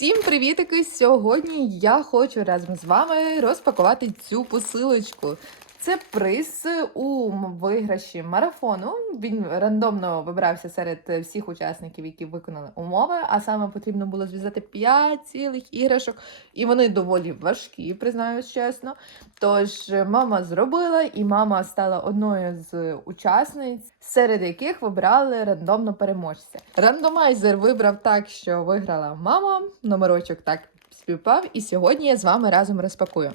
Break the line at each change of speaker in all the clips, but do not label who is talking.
Всім привітики! Сьогодні я хочу разом з вами розпакувати цю посилочку. Це приз у виграші марафону. Він рандомно вибрався серед всіх учасників, які виконали умови. А саме потрібно було зв'язати 5 цілих іграшок, і вони доволі важкі, признаюсь чесно. Тож мама зробила, і мама стала одною з учасниць, серед яких вибрали рандомно переможця. Рандомайзер вибрав так, що виграла мама. Номерочок так співпав, і сьогодні я з вами разом розпакую.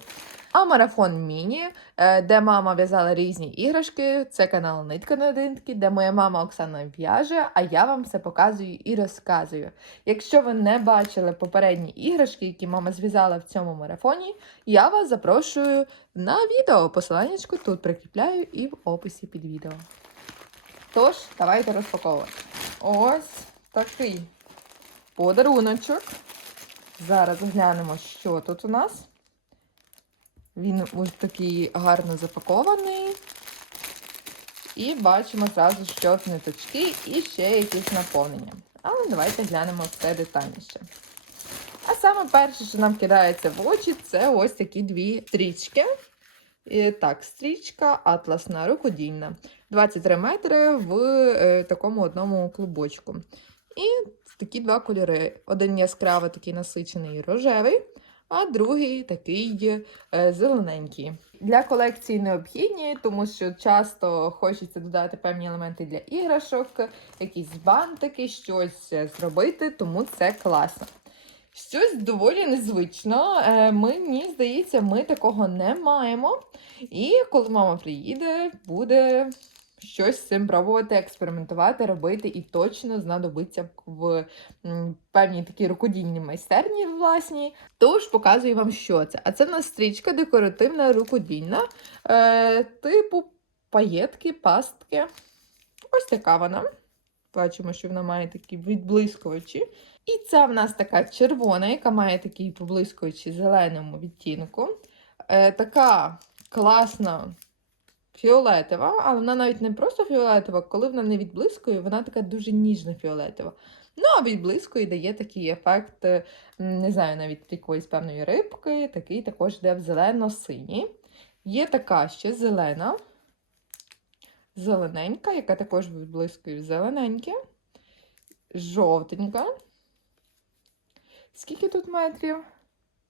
А марафон міні, е, де мама в'язала різні іграшки. Це канал Нитка на Динтки, де моя мама Оксана в'яже, а я вам все показую і розказую. Якщо ви не бачили попередні іграшки, які мама зв'язала в цьому марафоні, я вас запрошую на відео. Посиланнячку тут прикріпляю і в описі під відео. Тож, давайте розпаковувати. Ось такий подаруночок. Зараз глянемо, що тут у нас. Він ось такий гарно запакований. І бачимо зразу, що ниточки і ще якісь наповнення. Але давайте глянемо все детальніше. А саме перше, що нам кидається в очі, це ось такі дві стрічки. І, так, стрічка атласна, рукодільна. 23 метри в е, такому одному клубочку. І такі два кольори. Один яскраво такий насичений рожевий, а другий такий е, зелененький. Для колекції необхідні, тому що часто хочеться додати певні елементи для іграшок, якісь бантики, щось е, зробити, тому це класно. Щось доволі незвично. Е, Мені здається, ми такого не маємо. І коли мама приїде, буде щось з цим пробувати, експериментувати, робити, і точно знадобиться в певній такій рукодільній майстерні власній. Тож показую вам, що це. А це в нас стрічка декоративна рукодільна, е, типу паєтки, пастки. Ось така вона. Бачимо, що вона має такі відблискувачі. І це в нас така червона, яка має такий поблискуючий зеленому відтінку. Е, така класна фіолетова, але вона навіть не просто фіолетова, коли вона не відблискує, вона така дуже ніжна фіолетова. Ну, а відблискує дає такий ефект, е, не знаю, навіть якоїсь певної рибки, такий також йде в зелено-синій. Є така ще зелена, зелененька, яка також відблискує в зелененьке, жовтенька. Скільки тут метрів?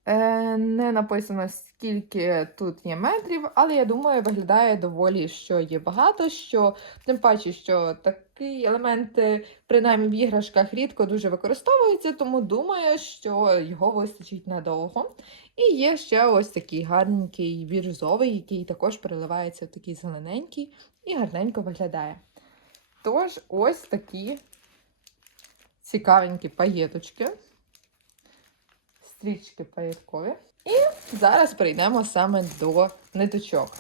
Е, не написано, скільки тут є метрів, але я думаю, виглядає доволі, що є багато, що тим паче, що такі елементи, принаймні в іграшках, рідко дуже використовуються, тому думаю, що його вистачить надовго. І є ще ось такий гарненький бірюзовий, який також переливається в такий зелененький і гарненько виглядає. Тож, ось такі цікавенькі паєточки стрічки паєткові. І зараз перейдемо саме до ниточок.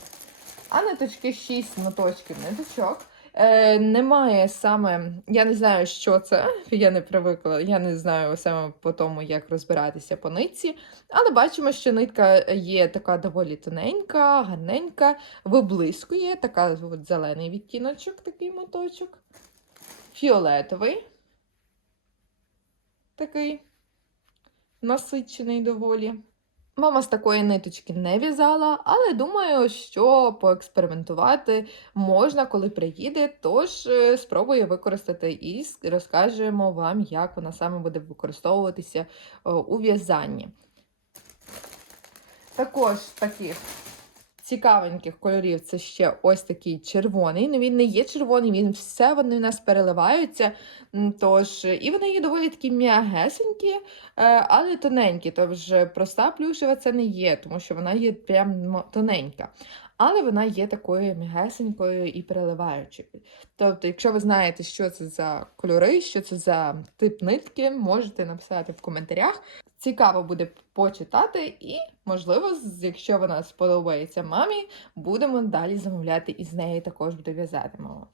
А ниточки 6 моточків ниточок. Е, немає саме, я не знаю, що це, я не привикла, я не знаю саме по тому, як розбиратися по нитці. Але бачимо, що нитка є така доволі тоненька, гарненька, виблискує, така от зелений відтіночок, такий моточок. Фіолетовий. Такий насичений доволі. Мама з такої ниточки не в'язала, але думаю, що поекспериментувати можна, коли приїде. Тож е, спробую використати і розкажемо вам, як вона саме буде використовуватися е, у в'язанні. Також таких цікавеньких кольорів це ще ось такий червоний. Ну він не є червоний, він все вони у нас переливаються. Тож, і вони є доволі такі м'ягесенькі, е, але тоненькі. Тож проста плюшева це не є, тому що вона є прям тоненька. Але вона є такою м'ягесенькою і переливаючою. Тобто, якщо ви знаєте, що це за кольори, що це за тип нитки, можете написати в коментарях. Цікаво буде почитати, і, можливо, якщо вона сподобається мамі, будемо далі замовляти і з нею також буде в'язати мама.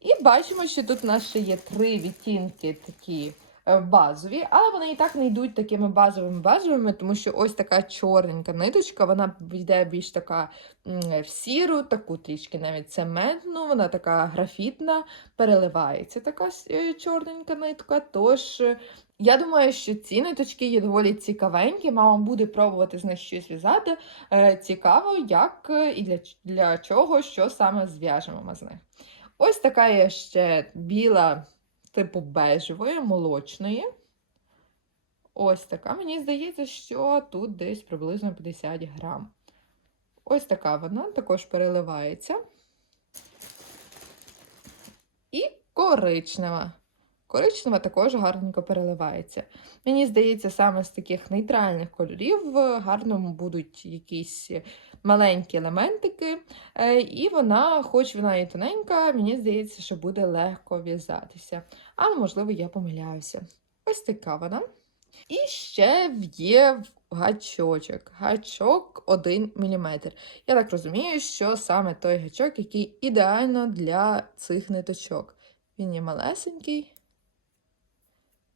І бачимо, що тут у нас ще є три відтінки такі базові, але вони і так не йдуть такими базовими базовими, тому що ось така чорненька ниточка, вона йде більш така в сіру, таку трішки навіть цементну, вона така графітна, переливається така е, чорненька нитка. Тож е, я думаю, що ці ниточки є доволі цікавенькі. Мама буде пробувати з них щось в'язати. Е, Цікаво, як е, і для, для чого, що саме зв'яжемо ми з них. Ось така є ще біла, типу бежевої, молочної. Ось така. Мені здається, що тут десь приблизно 50 грам. Ось така вона також переливається. І коричнева. Коричнева також гарненько переливається. Мені здається, саме з таких нейтральних кольорів е, гарно будуть якісь маленькі елементики. Е, І вона, хоч вона і тоненька, мені здається, що буде легко в'язатися. А можливо, я помиляюся. Ось така вона. І ще є гачочок. Гачок 1 мм. Я так розумію, що саме той гачок, який ідеально для цих ниточок. Він є малесенький.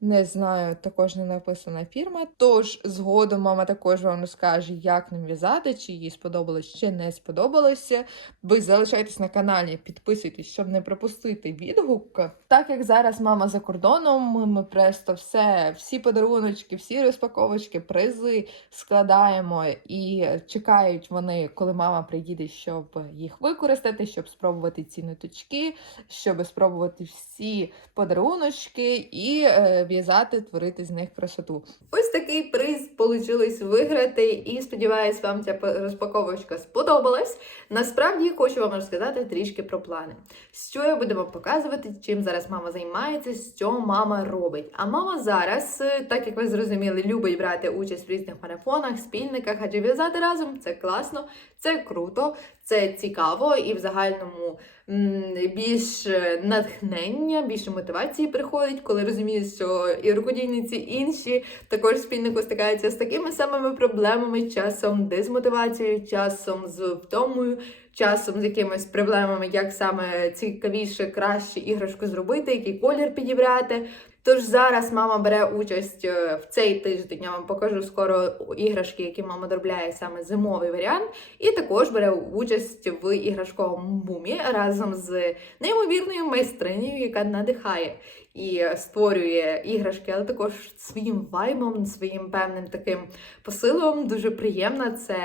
Не знаю, також не написана фірма. Тож згодом мама також вам розкаже, як ним в'язати, чи їй сподобалось, чи не сподобалося. Ви залишайтесь на каналі, підписуйтесь, щоб не пропустити відгук. Так як зараз мама за кордоном, ми просто все, всі подаруночки, всі розпаковочки, призи складаємо і чекають вони, коли мама приїде, щоб їх використати, щоб спробувати ці ниточки, щоб спробувати всі подаруночки і е, в'язати, творити з них красоту. Ось такий приз вийшло виграти, і сподіваюсь, вам ця розпаковочка сподобалась. Насправді хочу вам розказати трішки про плани. Що я буду вам показувати, чим зараз мама займається, що мама робить. А мама зараз, е, так як ви зрозуміли, любить брати участь в різних марафонах, спільниках, адже в'язати разом це класно, це круто, це цікаво і в загальному м, більш натхнення, більше мотивації приходить, коли розумієш, що і рукодійниці інші також спільнику стикаються з такими самими проблемами, часом дезмотивацією, часом з втомою, часом з якимись проблемами, як саме цікавіше, краще іграшку зробити, який колір підібрати. Тож зараз мама бере участь е, в цей тиждень. Я вам покажу скоро іграшки, які мама доробляє саме зимовий варіант, і також бере участь в іграшковому бумі разом з неймовірною майстринею, яка надихає і створює іграшки, але також своїм вайбом, своїм певним таким посилом. Дуже приємна. Це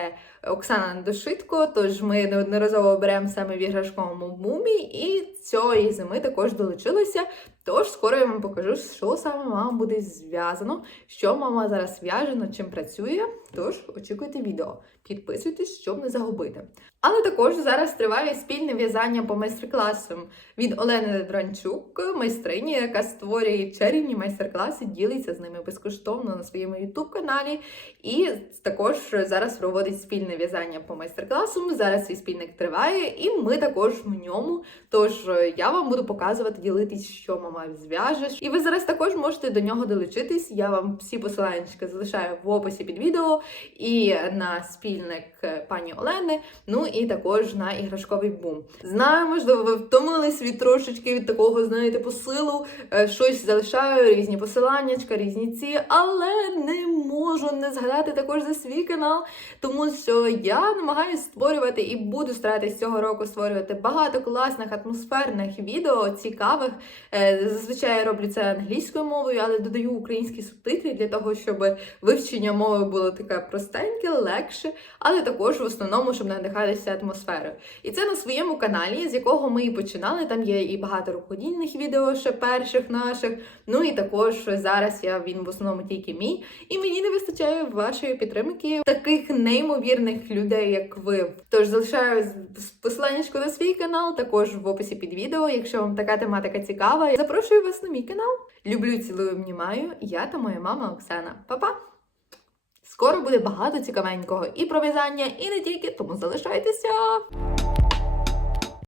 Оксана Недошитко. Тож ми неодноразово беремо саме в іграшковому бумі, і цієї зими також долучилися. Тож скоро я вам покажу, що саме мама буде зв'язано, що мама зараз в'яже, над чим працює. Тож очікуйте відео. Підписуйтесь, щоб не загубити. Але також зараз триває спільне в'язання по майстер-класам від Олени Дранчук, майстрині, яка створює чарівні майстер-класи, ділиться з ними безкоштовно на своєму youtube каналі. І також зараз проводить спільне в'язання по майстер-класам. Зараз свій спільник триває, і ми також в ньому. Тож я вам буду показувати, ділитись, що мама зв'яже. І ви зараз також можете до нього долучитись. Я вам всі посилання залишаю в описі під відео і на спільник е, пані Олени. Ну і також на іграшковий бум. Знаю, можливо, ви втомились від трошечки від такого, знаєте, посилу. Е, Щось залишаю, різні посиланнячка, різні ці, але не можу не згадати також за свій канал, тому що я намагаюся створювати і буду старатись цього року створювати багато класних атмосферних відео, цікавих. Е, Зазвичай я роблю це англійською мовою, але додаю українські субтитри для того, щоб вивчення мови було таке простеньке, легше, але також в основному, щоб надихатися атмосферою. І це на своєму каналі, з якого ми і починали. Там є і багато рукодільних відео ще перших наших. Ну і також зараз я він в основному тільки мій. І мені не вистачає вашої підтримки таких неймовірних людей, як ви. Тож залишаю посилання на свій канал, також в описі під відео. Якщо вам така тематика цікава, запрошую вас на мій канал. Люблю, цілую, обнімаю. Я та моя мама Оксана. Па-па! Скоро буде багато цікавенького і про в'язання, і не тільки, тому залишайтеся!